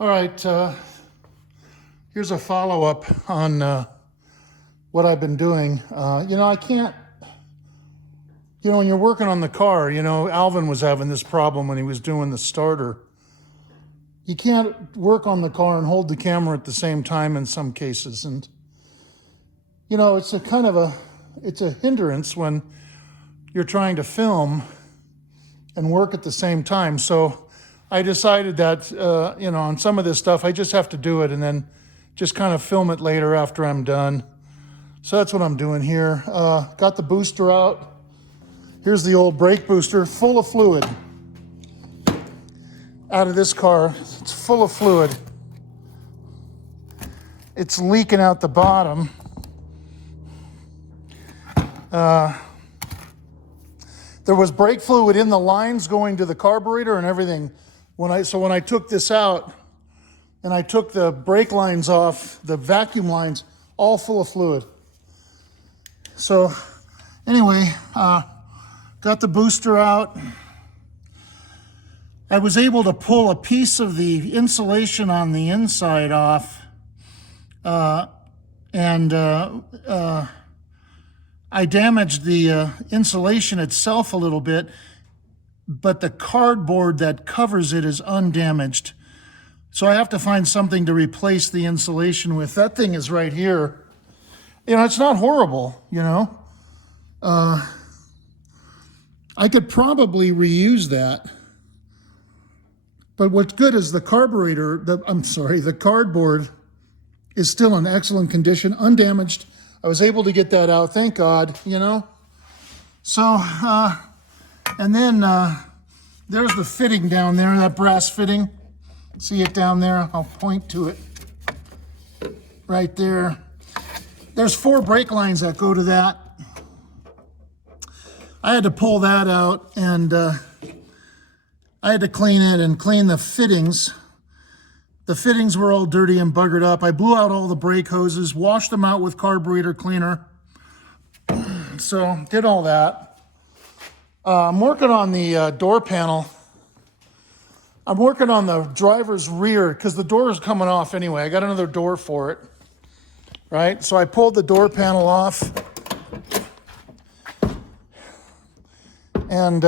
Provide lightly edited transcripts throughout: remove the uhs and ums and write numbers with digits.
All right, here's a follow-up on what I've been doing. I can't, when you're working on the car, Alvin was having this problem when he was doing the starter. You can't work on the car and hold the camera at the same time in some cases. And, it's it's a hindrance when you're trying to film and work at the same time. So I decided that, on some of this stuff, I just have to do it and then just kind of film it later after I'm done. So that's what I'm doing here. Got the booster out. Here's the old brake booster, full of fluid. Out of this car, it's full of fluid. It's leaking out the bottom. There was brake fluid in the lines going to the carburetor and everything. When I took this out and I took the brake lines off, the vacuum lines, all full of fluid. So anyway, got the booster out. I was able to pull a piece of the insulation on the inside off, and I damaged the insulation itself a little bit, but the cardboard that covers it is undamaged. So I have to find something to replace the insulation with. That thing is right here. It's not horrible, I could probably reuse that. But what's good is the cardboard is still in excellent condition, undamaged. I was able to get that out, thank God, So, and then there's the fitting down there, that brass fitting. See it down there? I'll point to it. Right there. There's 4 brake lines that go to that. I had to pull that out, and I had to clean it and clean the fittings. The fittings were all dirty and buggered up. I blew out all the brake hoses, washed them out with carburetor cleaner. So did all that. I'm working on the door panel. I'm working on the driver's rear because the door is coming off anyway. I got another door for it, right? So I pulled the door panel off and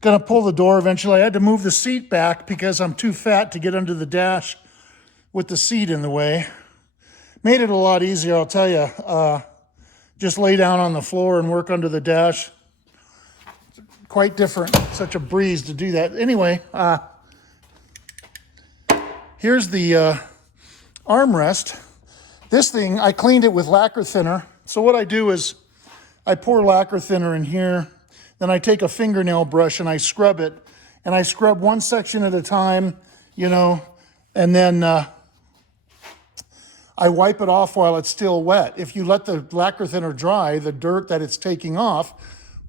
gonna pull the door eventually. I had to move the seat back because I'm too fat to get under the dash with the seat in the way. Made it a lot easier, I'll tell you. Just lay down on the floor and work under the dash. Quite different. Such a breeze to do that. Anyway, here's the armrest. This thing, I cleaned it with lacquer thinner. So what I do is I pour lacquer thinner in here. Then I take a fingernail brush and I scrub it. And I scrub one section at a time, and then I wipe it off while it's still wet. If you let the lacquer thinner dry, the dirt that it's taking off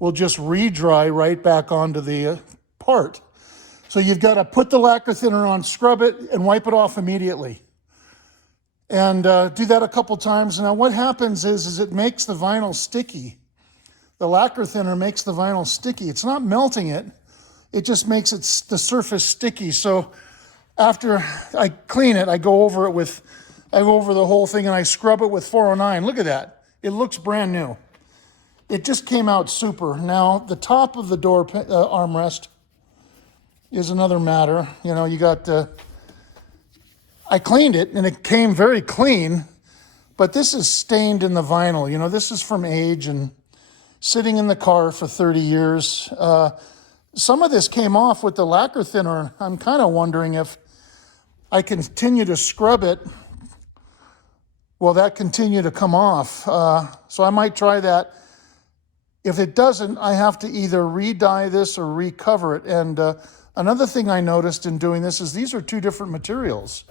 will just re-dry right back onto the part. So you've got to put the lacquer thinner on, scrub it, and wipe it off immediately. And do that a couple times. Now what happens is it makes the vinyl sticky. The lacquer thinner makes the vinyl sticky. It's not melting it. It just makes the surface sticky. So after I clean it, I go over the whole thing and I scrub it with 409. Look at that. It looks brand new. It just came out super. Now, the top of the door armrest is another matter. I cleaned it and it came very clean, but this is stained in the vinyl. This is from age and sitting in the car for 30 years. Some of this came off with the lacquer thinner. I'm kind of wondering if I continue to scrub it, will that continue to come off? So I might try that. If it doesn't, I have to either re-dye this or recover it. And another thing I noticed in doing this is these are 2 different materials.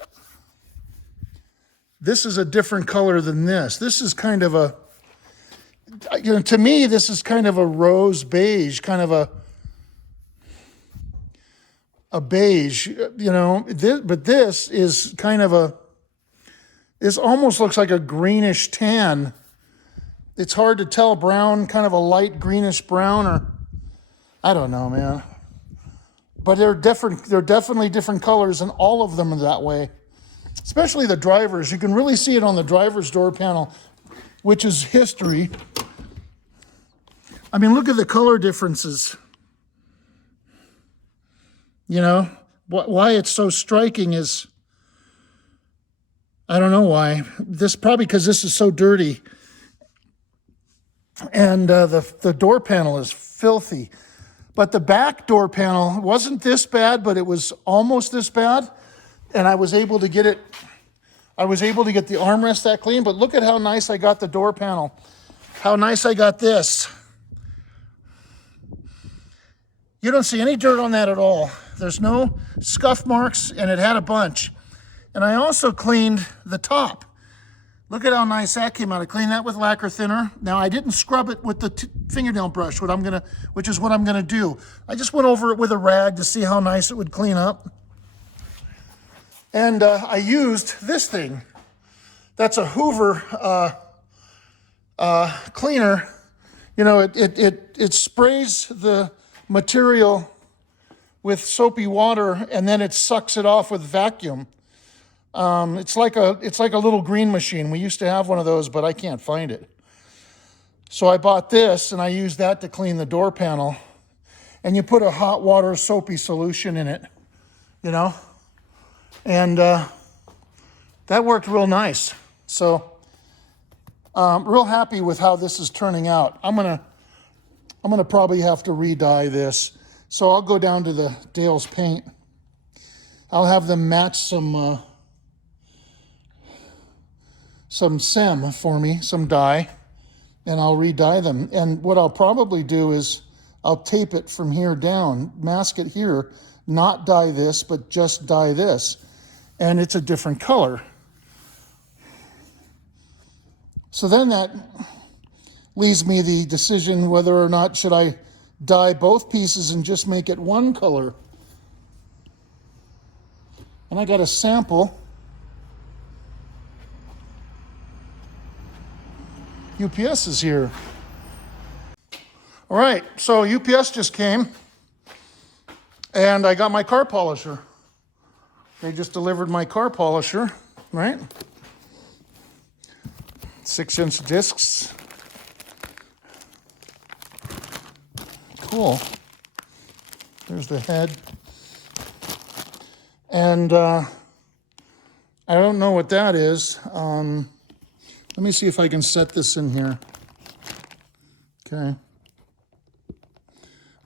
This is a different color than this. This is kind of to me, this is kind of a rose beige, kind of a beige, but this is kind of this almost looks like a greenish tan. It's hard to tell, brown, kind of a light greenish brown, or I don't know, man. but they're different. They're definitely different colors, and all of them are that way. Especially the drivers. You can really see it on the driver's door panel, which is history. I mean, look at the color differences. You know, why it's so striking is, I don't know why. This probably because this is so dirty. And the door panel is filthy. But the back door panel wasn't this bad, but it was almost this bad. And I was able to get it, I was able to get the armrest that clean. But look at how nice I got the door panel. How nice I got this. You don't see any dirt on that at all. There's no scuff marks, and it had a bunch. And I also cleaned the top. Look at how nice that came out. I cleaned that with lacquer thinner. Now, I didn't scrub it with the fingernail brush, which is what I'm gonna do. I just went over it with a rag to see how nice it would clean up. And I used this thing. That's a Hoover cleaner. You know, it sprays the material with soapy water, and then it sucks it off with vacuum. It's like a little green machine. We used to have one of those, but I can't find it. So I bought this, and I used that to clean the door panel. And you put a hot water soapy solution in it, you know, and that worked real nice. So real happy with how this is turning out. I'm gonna probably have to re-dye this. So I'll go down to the Dale's Paint. I'll have them match some SEM for me, some dye, and I'll re-dye them. And what I'll probably do is I'll tape it from here down, mask it here, not dye this, but just dye this. And it's a different color. So then that leaves me the decision whether or not should I dye both pieces and just make it one color. And I got a sample. UPS is here. All right, so UPS just came, and I got my car polisher. They just delivered my car polisher, right? 6-inch discs. Cool. There's the head. And I don't know what that is. Let me see if I can set this in here. Okay.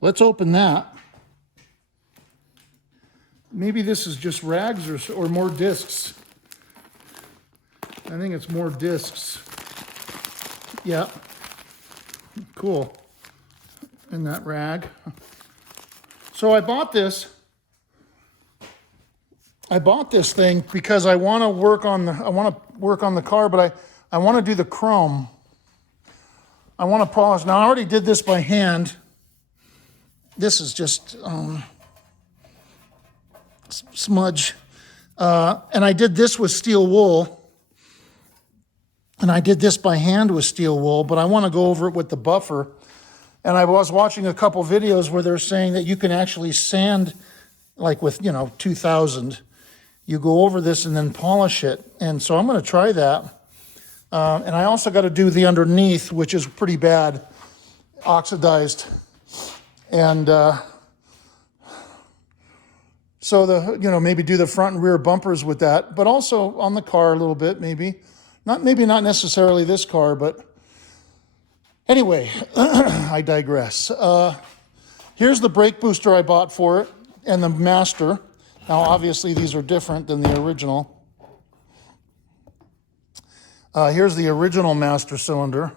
Let's open that. Maybe this is just rags or more discs. I think it's more discs. Yeah. Cool. In that rag. So I bought this. I bought this thing because I want to work on the car, but I want to do the chrome. I want to polish. Now I already did this by hand. This is just smudge. And I did this with steel wool. And I did this by hand with steel wool, but I want to go over it with the buffer. And I was watching a couple videos where they're saying that you can actually sand, like with, 2000. You go over this and then polish it. And so I'm going to try that. And I also got to do the underneath, which is pretty bad, oxidized. And so maybe do the front and rear bumpers with that, but also on the car a little bit, maybe not necessarily this car, but anyway, I digress. Here's the brake booster I bought for it and the master. Now, obviously, these are different than the original. Here's the original master cylinder.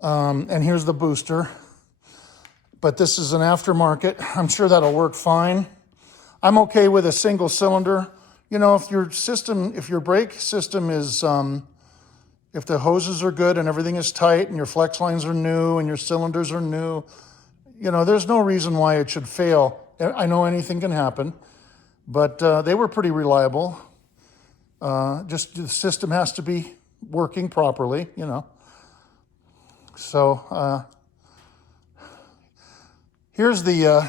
And here's the booster. But this is an aftermarket. I'm sure that'll work fine. I'm okay with a single cylinder. If your brake system is, if the hoses are good and everything is tight and your flex lines are new and your cylinders are new, there's no reason why it should fail. I know anything can happen, but they were pretty reliable. Just the system has to be working properly, So here's the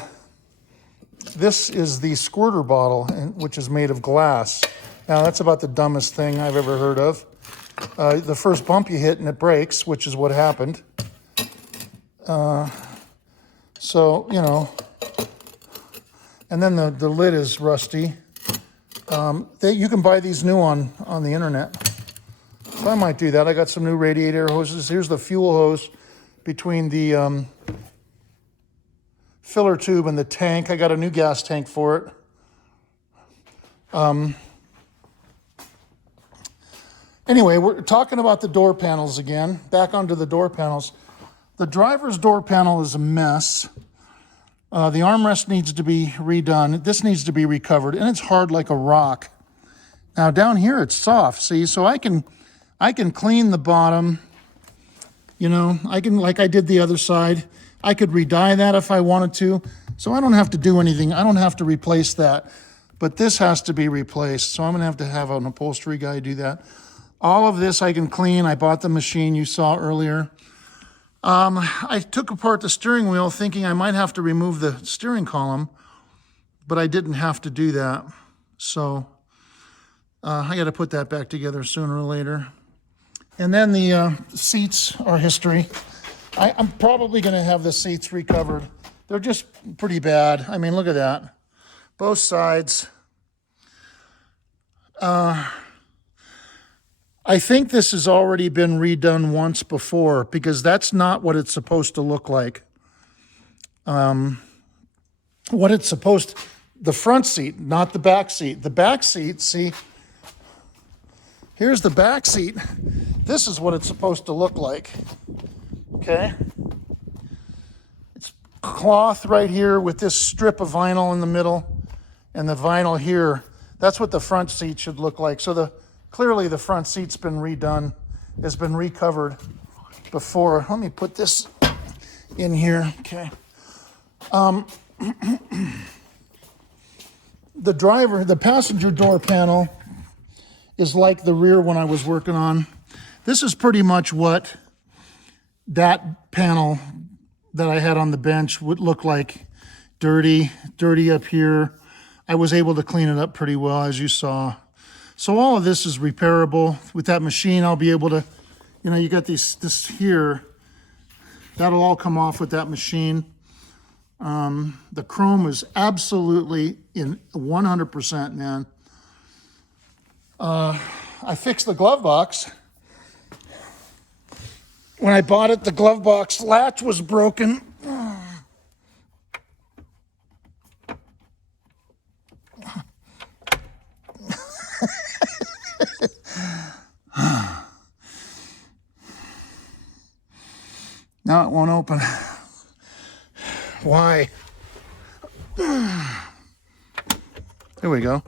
This is the squirter bottle, which is made of glass. Now, that's about the dumbest thing I've ever heard of. The first bump you hit and it breaks, which is what happened. So, you know, and then the lid is rusty. You can buy these new on the internet. So I might do that. I got some new radiator hoses. Here's the fuel hose between the filler tube and the tank. I got a new gas tank for it. Anyway, we're talking about the door panels again. Back onto the door panels. The driver's door panel is a mess. The armrest needs to be redone. This needs to be recovered, and it's hard like a rock. Now down here it's soft, see? So I can clean the bottom. You know, I can, like I did the other side. I could re-dye that if I wanted to. So I don't have to do anything. I don't have to replace that. But this has to be replaced. So I'm going to have an upholstery guy do that. All of this I can clean. I bought the machine you saw earlier. I took apart the steering wheel thinking I might have to remove the steering column, but I didn't have to do that. So I got to put that back together sooner or later. And then the seats are history. I'm probably going to have the seats recovered. They're just pretty bad. I mean, look at that. Both sides. I think this has already been redone once before because that's not what it's supposed to look like. What it's supposed, the front seat, not the back seat. The back seat, see, here's the back seat. This is what it's supposed to look like, okay? It's cloth right here with this strip of vinyl in the middle and the vinyl here. That's what the front seat should look like. So clearly the front seat's been redone, has been recovered before. Let me put this in here, okay. The passenger door panel is like the rear one I was working on. This is pretty much what that panel that I had on the bench would look like. Dirty up here. I was able to clean it up pretty well, as you saw. So all of this is repairable. With that machine, I'll be able to, you know, you got this here. That'll all come off with that machine. The chrome is absolutely in 100%, man. I fixed the glove box. When I bought it, the glove box latch was broken. Now it won't open. Why? There we go.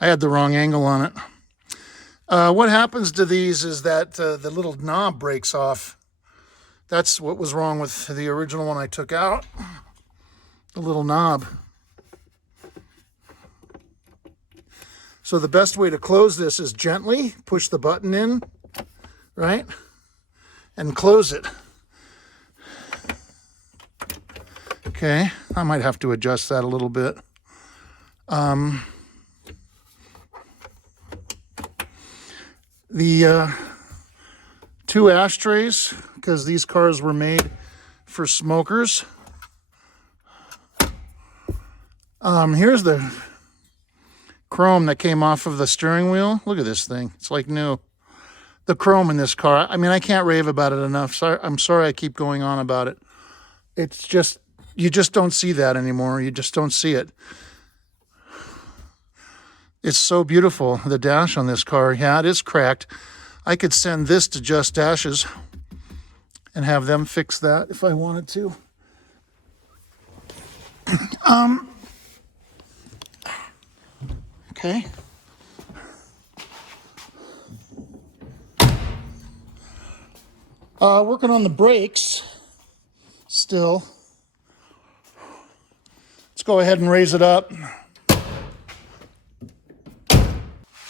I had the wrong angle on it. What happens to these is that the little knob breaks off. That's what was wrong with the original one I took out. The little knob. So the best way to close this is gently push the button in, right? And close it. Okay, I might have to adjust that a little bit. The two ashtrays, because these cars were made for smokers. Here's the chrome that came off of the steering wheel. Look at this thing. It's like new. The chrome in this car. I mean, I can't rave about it enough. So I'm sorry I keep going on about it. It's just, you just don't see that anymore. You just don't see it. It's so beautiful, the dash on this car. Yeah, it is cracked. I could send this to Just Dashes and have them fix that if I wanted to. Okay. Working on the brakes still. Let's go ahead and raise it up.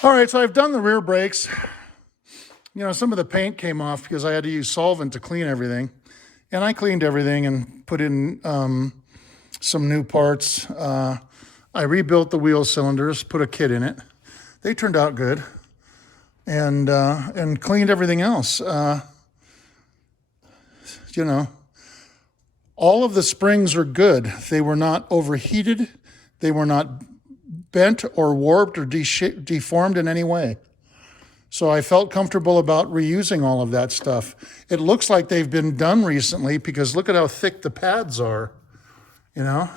All right, so I've done the rear brakes. You know, some of the paint came off because I had to use solvent to clean everything. And I cleaned everything and put in some new parts. I rebuilt the wheel cylinders, put a kit in it. They turned out good, and cleaned everything else. You know, all of the springs are good. They were not overheated. They were not bent or warped or deformed in any way. So I felt comfortable about reusing all of that stuff. It looks like they've been done recently because look at how thick the pads are, you know.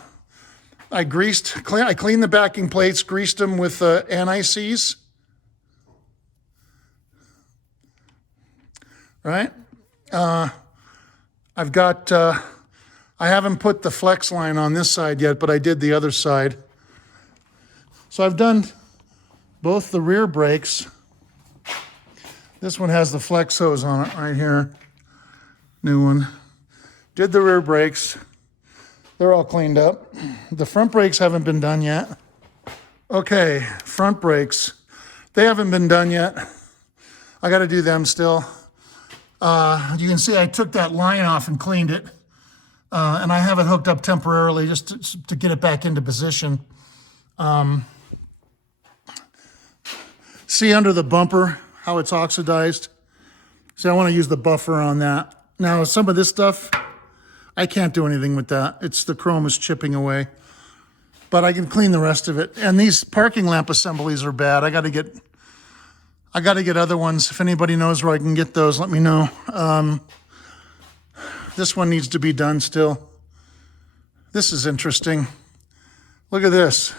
I cleaned the backing plates, greased them with anti-seize. Right? I've got, I haven't put the flex line on this side yet, but I did the other side. So I've done both the rear brakes. This one has the flex hose on it right here. New one. Did the rear brakes. They're all cleaned up. The front brakes haven't been done yet. Okay, front brakes. They haven't been done yet. I got to do them still. You can see I took that line off and cleaned it. And I have it hooked up temporarily just to get it back into position. See under the bumper how it's oxidized? See, I want to use the buffer on that. Now, some of this stuff, I can't do anything with that. It's the chrome is chipping away. But I can clean the rest of it. And these parking lamp assemblies are bad. I got to get other ones. If anybody knows where I can get those, let me know. This one needs to be done still. This is interesting. Look at this.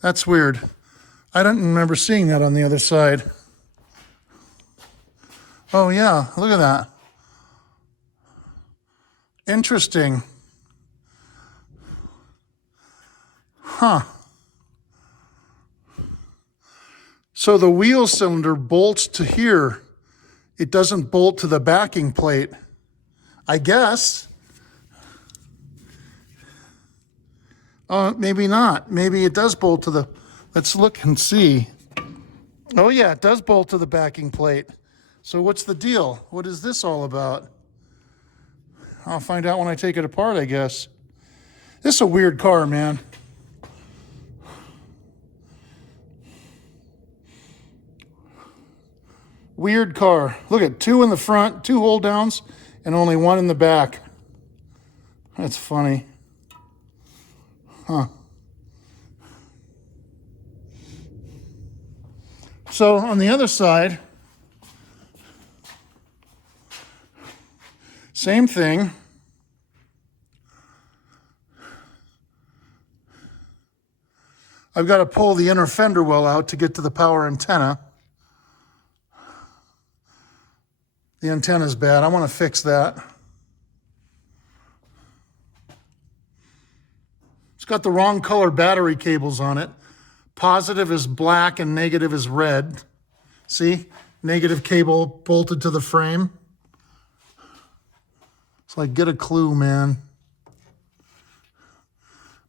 That's weird. I don't remember seeing that on the other side. Oh yeah, look at that. Interesting. Huh. So the wheel cylinder bolts to here. It doesn't bolt to the backing plate. I guess. Maybe not. Maybe it does bolt to the... Let's look and see. Oh yeah, it does bolt to the backing plate. So what's the deal? What is this all about? I'll find out when I take it apart, I guess. This is a weird car, man. Weird car. Look at 2 in the front, 2 hold downs, and only 1 in the back. That's funny. Huh. So on the other side, same thing. I've got to pull the inner fender well out to get to the power antenna. The antenna's bad. I want to fix that. It's got the wrong color battery cables on it. Positive is black and negative is red. See? Negative cable bolted to the frame. It's like, get a clue, man.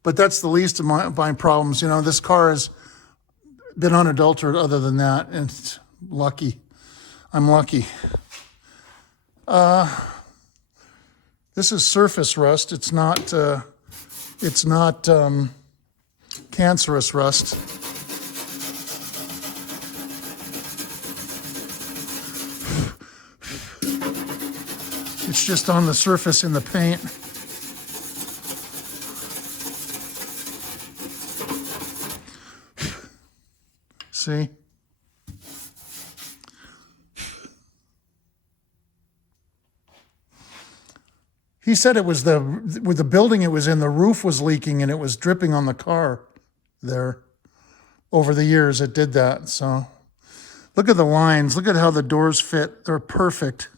But that's the least of my problems. You know, this car has been unadulterated other than that. And it's lucky. I'm lucky. This is surface rust. It's not cancerous rust. It's just on the surface in the paint. See? He said it was with the building it was in, the roof was leaking and it was dripping on the car there. Over the years, it did that. So look at the lines. Look at how the doors fit. They're perfect.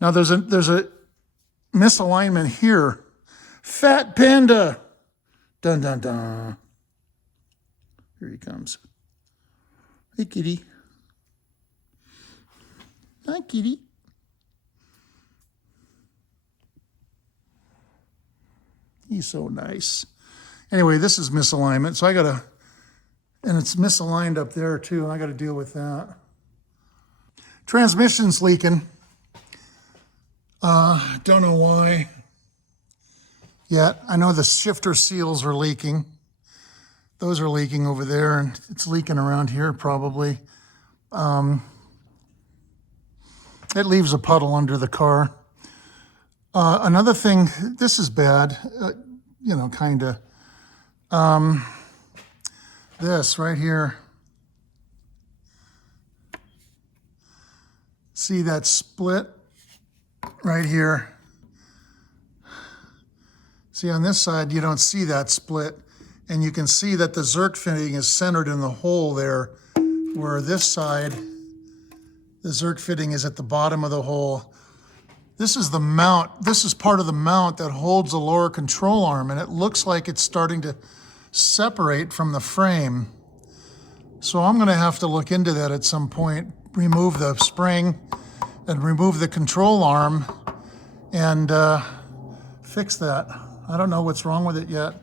Now there's a misalignment here. Fat Panda. Dun, dun, dun. Here he comes. Hey, kitty. Hi, kitty. He's so nice. Anyway, this is misalignment, so and it's misaligned up there too. I gotta deal with that. Transmission's leaking. Don't know why. yet. I know the shifter seals are leaking. Those are leaking over there, and it's leaking around here probably. It leaves a puddle under the car. Another thing, this is bad, you know, kind of. This right here. See that split right here? See, on this side, you don't see that split. And you can see that the Zerk fitting is centered in the hole there, where this side, the Zerk fitting is at the bottom of the hole. This is the mount. This is part of the mount that holds the lower control arm, and it looks like it's starting to separate from the frame. So I'm going to have to look into that at some point, remove the spring and remove the control arm and fix that. I don't know what's wrong with it yet.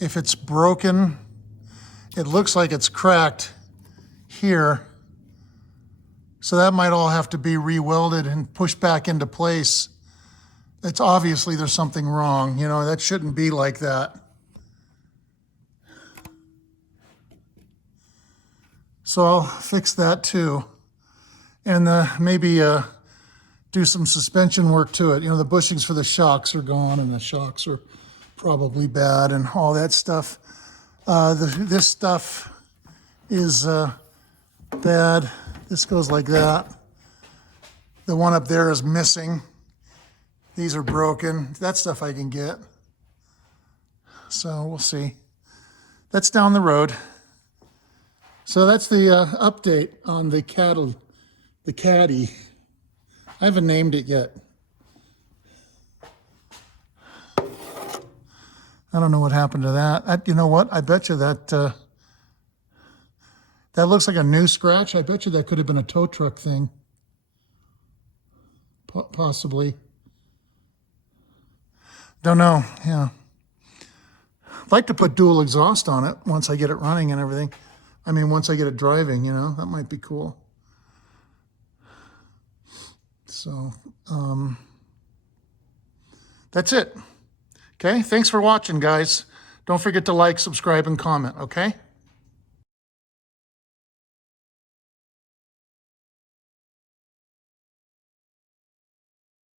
If it's broken, it looks like it's cracked here. So that might all have to be re-welded and pushed back into place. It's obviously there's something wrong. You know, that shouldn't be like that. So I'll fix that too. And maybe do some suspension work to it. You know, the bushings for the shocks are gone, and the shocks are probably bad and all that stuff. This stuff is bad. This goes like that. The one up there is missing. These are broken. That stuff I can get. So we'll see. That's down the road. So that's the update on the Caddy. I haven't named it yet. I don't know what happened to that. You know what? I bet you that that looks like a new scratch. I bet you that could have been a tow truck thing. Possibly. Don't know. Yeah. I'd like to put dual exhaust on it once I get it running and everything. I mean, once I get it driving, you know, that might be cool. So, that's it. Okay, thanks for watching, guys. Don't forget to like, subscribe, and comment, okay?